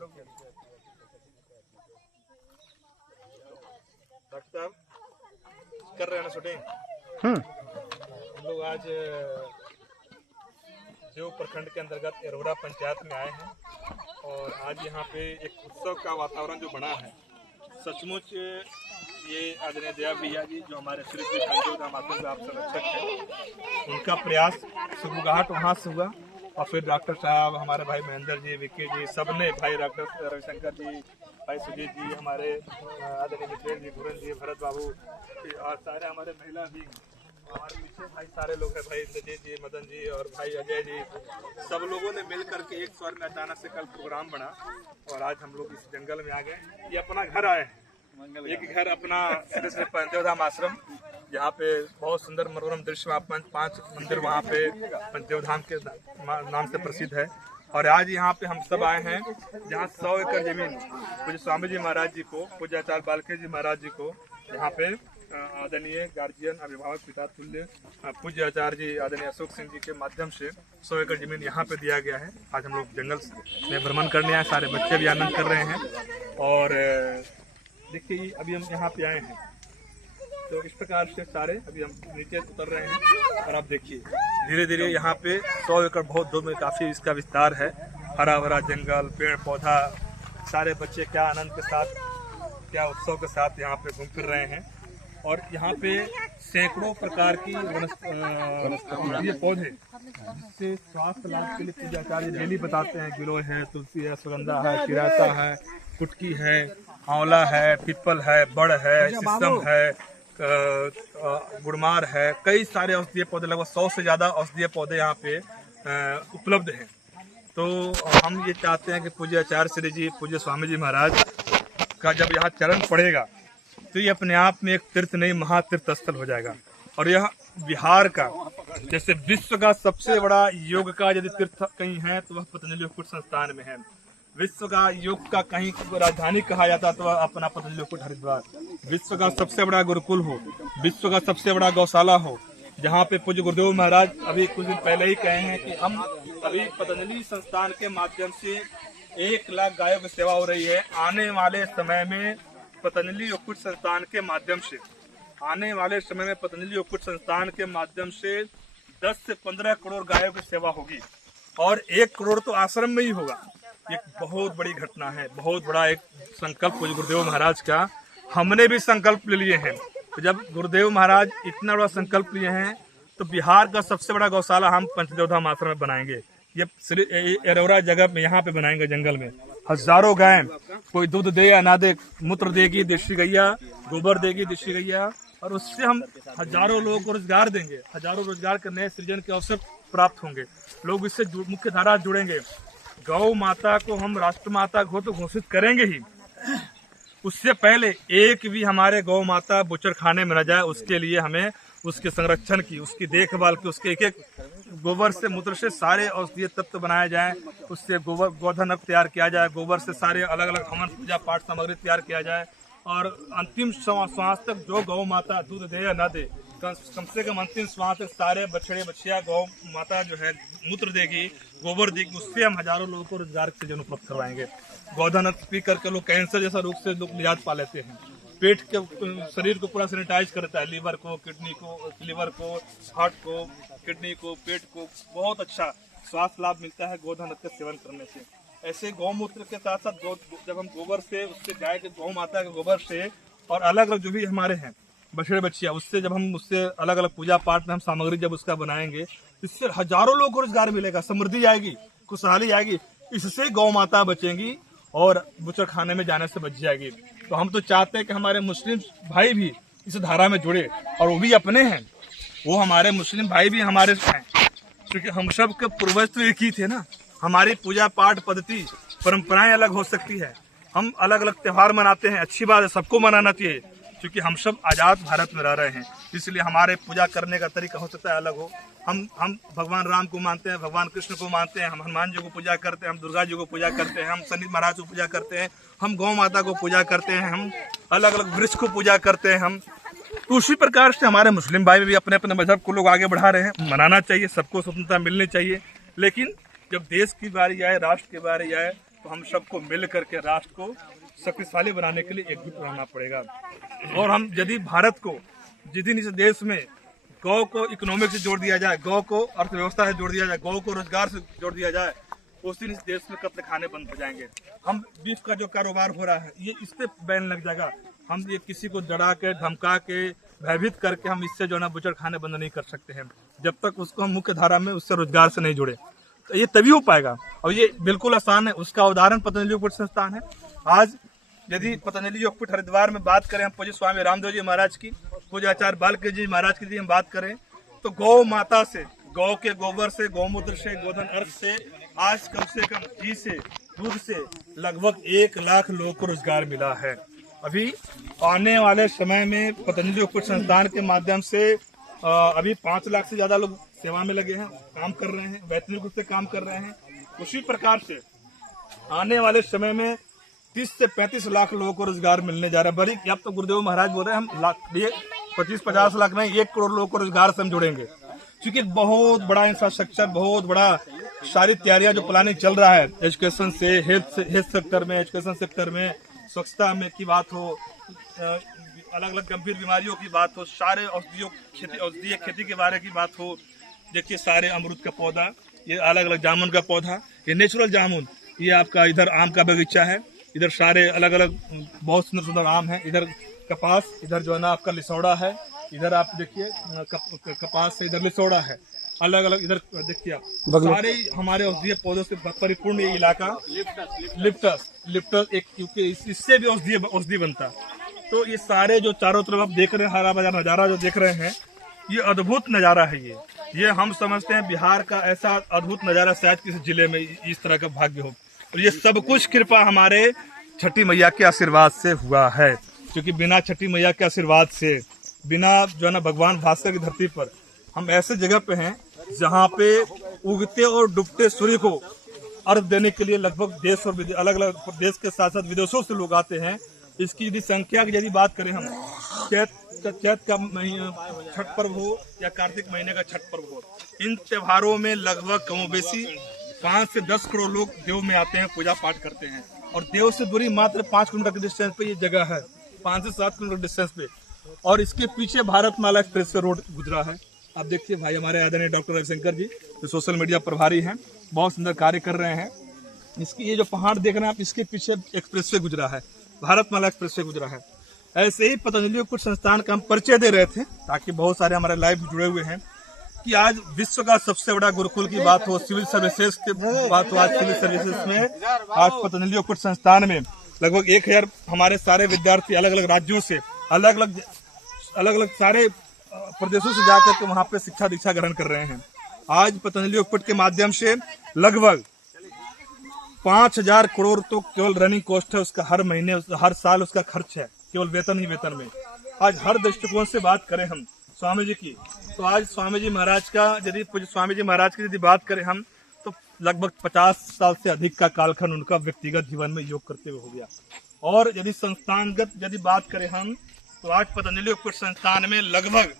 Doctor साहब कर रहे हैं ना शूटिंग। हम लोग आज जो प्रखंड के अंतर्गत एरोरा पंचायत में आए हैं और आज यहाँ पे एक उत्सव का वातावरण जो बना है, सचमुच ये आदरणीय दया भैया जी जो हमारे श्री श्री पंचदेव आप संरक्षक हैं, उनका प्रयास शुरुआत वहाँ से हुआ और फिर डॉक्टर साहब, हमारे भाई महेंद्र जी, विक्की जी, सबने, भाई डॉक्टर रविशंकर जी, भाई सुजीत जी, हमारे आदरणीय मित्रेश जी, गुरन जी, भरत बाबू और सारे हमारे महिला भी, हमारे पीछे भाई सारे लोग हैं, भाई इंद्रजीत जी, मदन जी और भाई अजय जी, सब लोगों ने मिल करके एक स्वर में अचानक से कल प्रोग्राम बना और आज हम लोग इस जंगल में आ गए। ये अपना घर आए हैं, एक घर अपना श्री श्री पंचदेव धाम आश्रम, जहाँ पे बहुत सुंदर मनोरम दृश्य, 5 मंदिर वहाँ पे पंचदेव धाम के नाम से प्रसिद्ध है। और आज यहाँ पे हम सब आए हैं जहाँ 100 एकड़ जमीन पूज्य स्वामी जी महाराज जी को, पूज्य आचार्य बालके जी महाराज जी को, यहाँ पे आदरणीय गार्जियन, अभिभावक, पिता तुल्य पूज्य आचार्य जी आदरणीय अशोक सिंह जी के माध्यम से 100 एकड़ जमीन यहाँ पे दिया गया है। आज हम लोग जंगल में भ्रमण करने आए, सारे बच्चे भी आनंद कर रहे हैं। और देखिए अभी हम यहाँ पे आए हैं तो इस प्रकार से सारे अभी हम नीचे उतर रहे हैं और आप देखिए धीरे धीरे यहाँ पे 100 एकड़ बहुत दूर में काफी इसका विस्तार है, हरा भरा जंगल, पेड़ पौधा, सारे बच्चे क्या आनंद के साथ, क्या उत्सव के साथ यहाँ पे घूम फिर रहे हैं। और यहाँ पे सैकड़ों प्रकार की वनस्पति पौधे जिससे स्वास्थ्य लाभ के लिए पूजा आचार्य डेली बताते हैं, गिलोय है, तुलसी है, सुगंधा है, चिराता है, कुटकी है, आंवला है, पीपल है, बड़ है, शीशम है, गुड़मार है, कई सारे औषधीय पौधे, लगभग 100 से ज्यादा औषधीय पौधे यहाँ पे उपलब्ध हैं। तो हम ये चाहते हैं कि पूज्य आचार्य श्री जी, पूज्य स्वामी जी महाराज का जब यहाँ चरण पड़ेगा तो ये अपने आप में एक तीर्थ नहीं, महातीर्थ स्थल हो जाएगा। और यह बिहार का, जैसे विश्व का सबसे बड़ा योग का यदि तीर्थ कहीं है तो वह पतंजलि कुट संस्थान में है। विश्व का योग का कहीं राजधानी कहा जाता तो अपना पतंजलि कुट हरिद्वार। विश्व का सबसे बड़ा गुरुकुल हो, विश्व का सबसे बड़ा गौशाला हो, जहाँ पे पूज्य गुरुदेव महाराज अभी कुछ दिन पहले ही कहे हैं कि हम अभी पतंजलि संस्थान के माध्यम से 1 लाख गायों की सेवा हो रही है। आने वाले समय में पतंजलि योगकुट संस्थान के माध्यम से, आने वाले समय में पतंजलि योगकुट संस्थान के माध्यम से 10 से 15 करोड़ गायों की सेवा होगी और 1 करोड़ तो आश्रम में ही होगा। एक बहुत बड़ी घटना है, बहुत बड़ा एक संकल्प पूज्य गुरुदेव महाराज का हमने भी संकल्प ले लिए हैं। तो जब गुरुदेव महाराज इतना बड़ा संकल्प लिए हैं तो बिहार का सबसे बड़ा गौशाला हम पंचदेव धाम आश्रम में बनाएंगे। ये एरोरा जगह में यहाँ पे बनाएंगे, जंगल में हजारों गाय, कोई दूध दे या ना दे, मूत्र देगी देशी गैया, गोबर देगी देशी गैया, और उससे हम हजारों लोगों को रोजगार देंगे, हजारों रोजगार के नए सृजन के अवसर प्राप्त होंगे, लोग इससे मुख्य धारा जुड़ेंगे। गौ माता को हम राष्ट्र माता को तो घोषित करेंगे ही, उससे पहले एक भी हमारे गौ माता बुचर खाने में न जाए, उसके लिए हमें उसके संरक्षण की, उसकी देखभाल की, उसके एक गोबर से, मूत्र से सारे औषधीय तत्व बनाए जाएं, उससे गोबर गोधन तैयार किया जाए, गोबर से सारे अलग अलग हवन पूजा पाठ सामग्री तैयार किया जाए, और अंतिम श्वास तक जो गौ माता दूध दे या न दे, कम से कम अंतिम श्वास तक सारे बछड़े बछिया गौ माता जो है मूत्र देगी, गोबर देगी, उससे हम हजारों लोगों को रोजगार के जन उपलब्ध करवाएंगे। गोधन पी करके लोग कैंसर जैसा रोग से लोग निजात पा लेते हैं। पेट के शरीर को पूरा सैनिटाइज करता है, लीवर को, किडनी को, हार्ट को, किडनी को, पेट को, बहुत अच्छा स्वास्थ्य लाभ मिलता है गोधन के सेवन करने से। ऐसे गौमूत्र के साथ साथ जब हम गोबर से, उससे गाय के, गौ माता के गोबर से, और अलग अलग जो भी हमारे हैं बछड़े बच्चियां, उससे जब हम उससे अलग अलग पूजा पाठ में हम सामग्री जब उसका बनाएंगे, इससे हजारों लोगों को रोजगार मिलेगा, समृद्धि आएगी, खुशहाली आएगी, इससे गौ माता बचेंगी और बुचर खाने में जाने से बच जाएगी। तो हम तो चाहते हैं कि हमारे मुस्लिम भाई भी इस धारा में जुड़े, और वो भी अपने हैं, वो हमारे मुस्लिम भाई भी हमारे हैं, क्योंकि हम सब के पूर्वज तो एक ही थे ना। हमारी पूजा पाठ पद्धति परंपराएं अलग हो सकती है, हम अलग अलग त्योहार मनाते हैं, अच्छी बात है, सबको मनाना चाहिए, क्योंकि हम सब आजाद भारत में रह रहे हैं, इसलिए हमारे पूजा करने का तरीका हो सकता है अलग हो। हम भगवान राम को मानते हैं, भगवान कृष्ण को मानते हैं, हम हनुमान जी को पूजा करते हैं, हम दुर्गा जी को पूजा करते हैं, हम शनि महाराज को पूजा करते हैं, हम गौ माता को पूजा करते हैं, हम अलग अलग वृक्ष को पूजा करते हैं। हम तो उसी प्रकार से हमारे मुस्लिम भाई भी अपने अपने मजहब को लोग आगे बढ़ा रहे हैं, मनाना चाहिए, सबको स्वतंत्रता मिलनी चाहिए। लेकिन जब देश की बारी आए, राष्ट्र की बारी आए, तो हम सबको मिल करके राष्ट्र को शक्तिशाली बनाने के लिए एकजुट रहना पड़ेगा। और हम यदि भारत को जिस दिन इस देश में गौ को इकोनॉमिक से जोड़ दिया जाए, गौ को अर्थव्यवस्था से जोड़ दिया जाए, गौ को रोजगार से जोड़ दिया जाए, उस दिन इस देश में कत्ल खाने बंद हो जाएंगे। हम बीफ का जो कारोबार हो रहा है ये इस पे बैन लग जाएगा। हम ये किसी को डरा के धमका के भयभीत करके हम इससे जो है ना बुचड़ खाने बंद नहीं कर सकते हैं, जब तक उसको हम मुख्य धारा में उससे रोजगार से नहीं जुड़े। तो ये तभी हो पाएगा और ये बिल्कुल आसान है। उसका उदाहरण पतंजलि योगपीठ संस्थान है। आज यदि पतंजलि योगपीठ हरिद्वार में बात करें, हम पूज्य स्वामी रामदेव जी महाराज की, पूज्य आचार्य बालकृष्ण जी महाराज की हम बात करें, तो गौ माता से, गौ के गोबर से, गौमूत्र से, गोधन अर्थ से आज कम से कम घी से, दूध से लगभग 1 लाख लोगों को रोजगार मिला है। अभी आने वाले समय में पतंजलि योगपीठ संस्थान के माध्यम से अभी 5 लाख से ज्यादा लोग सेवा में लगे हैं, काम कर रहे हैं, वैतनिक रूप से काम कर रहे हैं। उसी प्रकार से आने वाले समय में 30 से 35 लाख लोगों को रोजगार मिलने जा रहा है। बड़ी अब तो गुरुदेव महाराज बोल रहे हैं हम ये 25-50 लाख नहीं 1 करोड़ लोगों को रोजगार से हम जोड़ेंगे, क्योंकि बहुत बड़ा इंफ्रास्ट्रक्चर, बहुत बड़ा सारी तैयारियां जो प्लानिंग चल रहा है एजुकेशन से, हेल्थ सेक्टर में, एजुकेशन सेक्टर में, स्वच्छता में की बात हो, अलग अलग गंभीर बीमारियों की बात हो, सारे औषधीय खेती के बारे की बात हो। देखिए सारे अमरूद का पौधा, ये अलग अलग जामुन का पौधा, ये नेचुरल जामुन, ये आपका इधर आम का बगीचा है, इधर सारे अलग अलग बहुत सुंदर सुंदर आम है, इधर कपास, इधर जो है ना आपका लिसौड़ा है, इधर आप देखिए कपास से इधर लिसौड़ा है, अलग अलग इधर देखिए आप सारे हमारे औषधीय पौधों से परिपूर्ण ये इलाका। लिप्टस एक, क्योंकि इससे भी औषधि बनता। तो ये सारे जो चारों तरफ आप देख रहे हैं हरा भरा नजारा जो देख रहे हैं, ये अद्भुत नजारा है। ये हम समझते हैं बिहार का ऐसा अद्भुत नजारा शायद किसी जिले में इस तरह का भाग्य हो। और ये सब कुछ कृपा हमारे छठी मैया के आशीर्वाद से हुआ है, क्योंकि बिना छठी मैया के आशीर्वाद से, बिना जो है ना भगवान भास्कर की धरती पर हम ऐसे जगह पे हैं जहाँ पे उगते और डूबते सूर्य को अर्घ देने के लिए लगभग देश और अलग अलग देश के साथ साथ विदेशों से लोग आते हैं। इसकी यदि संख्या की यदि बात करें हम, चैत का छठ पर्व हो या कार्तिक महीने का छठ पर्व हो, इन त्योहारों में लगभग कमोबेशी 5 से 10 करोड़ लोग देव में आते हैं, पूजा पाठ करते हैं। और देव से दूरी मात्र 5 किलोमीटर के डिस्टेंस पे ये जगह है, 5 से 7 किलोमीटर डिस्टेंस पे। और इसके पीछे भारतमाला एक्सप्रेस से रोड गुजरा है। आप देखिए भाई हमारे आदरणीय डॉक्टर रविशंकर जी जो सोशल मीडिया प्रभारी हैं, बहुत सुंदर कार्य कर रहे हैं। इसकी ये जो पहाड़ देख रहे हैं आप, इसके पीछे एक्सप्रेस वे गुजरा है, भारतमाला एक्सप्रेस वे गुजरा है। ऐसे ही पतंजलि योगपीठ संस्थान का हम परिचय दे रहे थे, ताकि बहुत सारे हमारे लाइव जुड़े हुए हैं कि आज विश्व का सबसे बड़ा गुरुकुल की बात हो, सिविल सर्विसेज की बात हो, आज सिविल सर्विसेज में आज पतंजलि योगपीठ संस्थान में लगभग 1000 हमारे सारे विद्यार्थी अलग अलग राज्यों से, अलग अलग सारे प्रदेशों से जाकर के वहाँ पे शिक्षा दीक्षा ग्रहण कर रहे हैं। आज पतंजलि योगपीठ के माध्यम से लगभग 5000 करोड़ तो केवल रनिंग कॉस्ट है उसका, हर महीने हर साल उसका खर्च है, केवल वेतन ही वेतन में। आज हर दृष्टिकोण से बात करें हम स्वामी जी की, तो आज स्वामी जी महाराज का यदि स्वामी जी महाराज की यदि बात करें हम, तो लगभग 50 साल से अधिक का कालखंड उनका व्यक्तिगत जीवन में योग करते हुए हो गया। और यदि संस्थानगत यदि बात करें हम, तो आज पतंजलि योगपीठ संस्थान में लगभग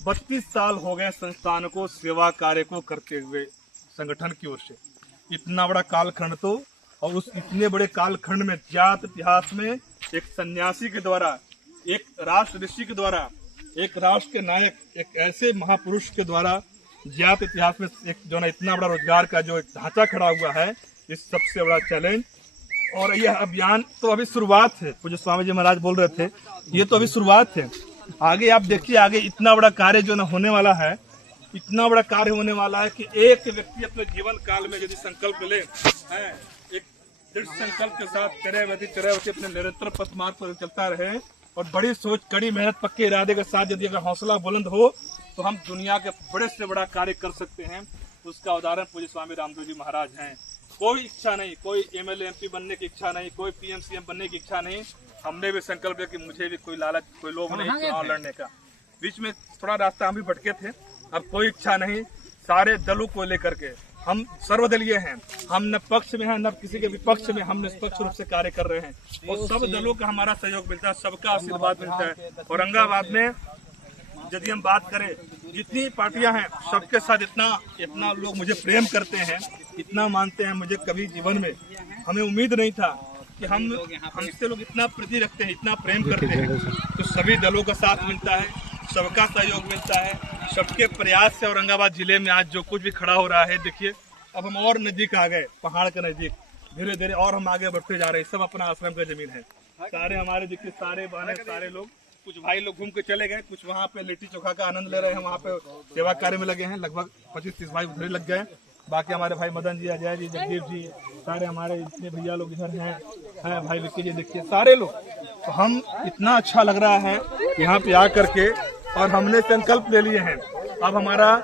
32 साल हो गए संस्थान को सेवा कार्य को करते हुए संगठन की ओर से। इतना बड़ा कालखंड तो, और उस इतने बड़े कालखंड में जात इतिहास में एक सन्यासी के द्वारा, एक राष्ट्र ऋषि के द्वारा, एक राष्ट्र के नायक, एक ऐसे महापुरुष के द्वारा जात इतिहास में एक जो ना इतना बड़ा रोजगार का जो ढांचा खड़ा हुआ है, इस सबसे बड़ा चैलेंज। और यह अभियान तो अभी शुरुआत है, जो स्वामी जी महाराज बोल रहे थे, ये तो अभी शुरुआत है। आगे आप देखिए, आगे इतना बड़ा कार्य जो ना होने वाला है, इतना बड़ा कार्य होने वाला है कि एक व्यक्ति अपने जीवन काल में यदि संकल्प ले, एक दृढ़ संकल्प के साथ चरैवती अपने निरंतर पथ मार्ग पर चलता रहे और बड़ी सोच, कड़ी मेहनत, पक्के इरादे के साथ यदि अगर हौसला बुलंद हो, तो हम दुनिया के बड़े से बड़ा कार्य कर सकते हैं। उसका उदाहरण पूज्य स्वामी रामदेव जी महाराज हैं। कोई इच्छा नहीं, कोई MLA MP बनने की इच्छा नहीं, कोई PM CM बनने की इच्छा नहीं। हमने भी संकल्प लिया कि मुझे भी कोई लालच, कोई लोभ नहीं चुनाव लड़ने का। बीच में थोड़ा रास्ता हम भी भटके थे, अब कोई इच्छा नहीं। सारे दलों को लेकर के हम सर्वदलीय हैं, हम न पक्ष में हैं न किसी के विपक्ष में, हम निष्पक्ष रूप से कार्य कर रहे हैं और सब दलों का हमारा सहयोग मिलता है, सबका आशीर्वाद मिलता है। औरंगाबाद में यदि हम बात करें, जितनी पार्टियां हैं सबके साथ इतना लोग मुझे प्रेम करते हैं, इतना मानते हैं, मुझे कभी जीवन में हमें उम्मीद नहीं था कि हमसे लोग इतना प्रीति रखते हैं, इतना प्रेम करते हैं। तो सभी दलों का साथ मिलता है, सबका सहयोग मिलता है, सबके प्रयास से औरंगाबाद जिले में आज जो कुछ भी खड़ा हो रहा है, देखिए अब हम और नजदीक आ गए, पहाड़ के नजदीक धीरे धीरे और हम आगे बढ़ते जा रहे हैं। सब अपना आश्रम का जमीन है, सारे हमारे देखिए सारे बहने सारे लोग, कुछ भाई लोग घूम के चले गए, कुछ वहाँ पे लिट्टी चोखा का आनंद ले रहे हैं, वहाँ पे सेवा कार्य में लगे हैं। लगभग 25-30 भाई उधर लग गए। बाकी हमारे भाई मदन जी, अजय जी, जगदीप जी, सारे हमारे इतने भैया लोग इधर हैं भाई विक्की जी, देखिए सारे लोग। तो हम इतना अच्छा लग रहा है यहाँ पे आ करके, और हमने संकल्प ले लिए हैं अब हमारा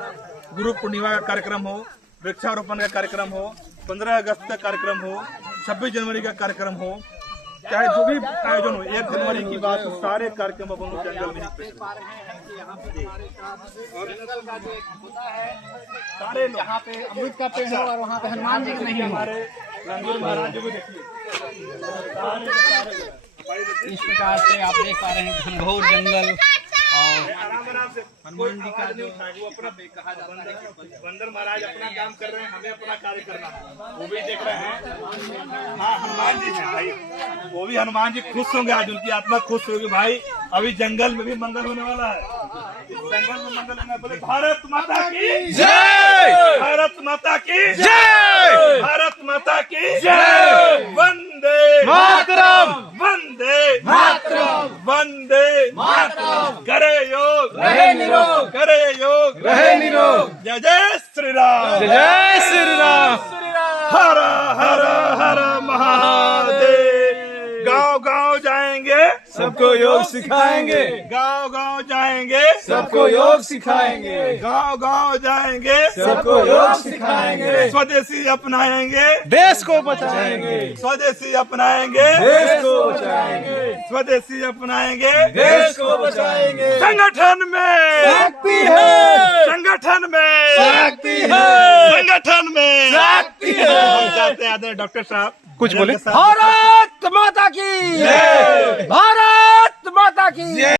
गुरु पूर्णिमा का कार्यक्रम हो, वृक्षारोपण का कार्यक्रम हो, 15 अगस्त का कार्यक्रम हो, 26 जनवरी का कार्यक्रम हो, चाहे जो भी आयोजन हो, 1 जनवरी की बात हो, सारे कार्यक्रम अब हम जंगल में सारे यहाँ पे अमृत का पेड़ है और वहाँ पे हनुमान जी नहीं, हमारे रंगूर महाराज जी को देखिए। इस प्रकार से आप देख पा रहे हैं घनघोर जंगल और हनुमान जी का जो वो अपना कहा जाता है, बंदर महाराज अपना काम कर रहे हैं, हमें अपना कार्य करना है, वो भी देख रहे हैं। हाँ, हनुमान जी हैं भाई, वो भी हनुमान जी खुश होंगे आज, उनकी आत्मा खुश होगी भाई। अभी जंगल में भी मंगल होने वाला है, इस जंगल में मंगल होने, बोले भारत माता की जय, भारत माता की जय, भारत माता की जय, वंदे मातरम, वंदे मातरम, वंदे मातरम। करे योग रहे निरोग, करे योग रहे निरोग। जय जय श्री राम, जय जय श्री राम, हर हर हर महादेव। गांव गांव जाएंगे, सबको योग सिखाएंगे, गांव गांव जाएंगे, सबको योग सिखाएंगे, गांव गांव जाएंगे, सबको योग सिखाएंगे, स्वदेशी अपनाएंगे, देश को बचाएंगे, स्वदेशी अपनाएंगे, देश को बचाएंगे, स्वदेशी अपनाएंगे, देश को बचाएंगे। संगठन में शक्ति है, संगठन में शक्ति है, संगठन में शक्ति है। हम चाहते हैं आदरणीय डॉक्टर साहब कुछ बोले। भारत भारत माता की जय, भारत माता की जय।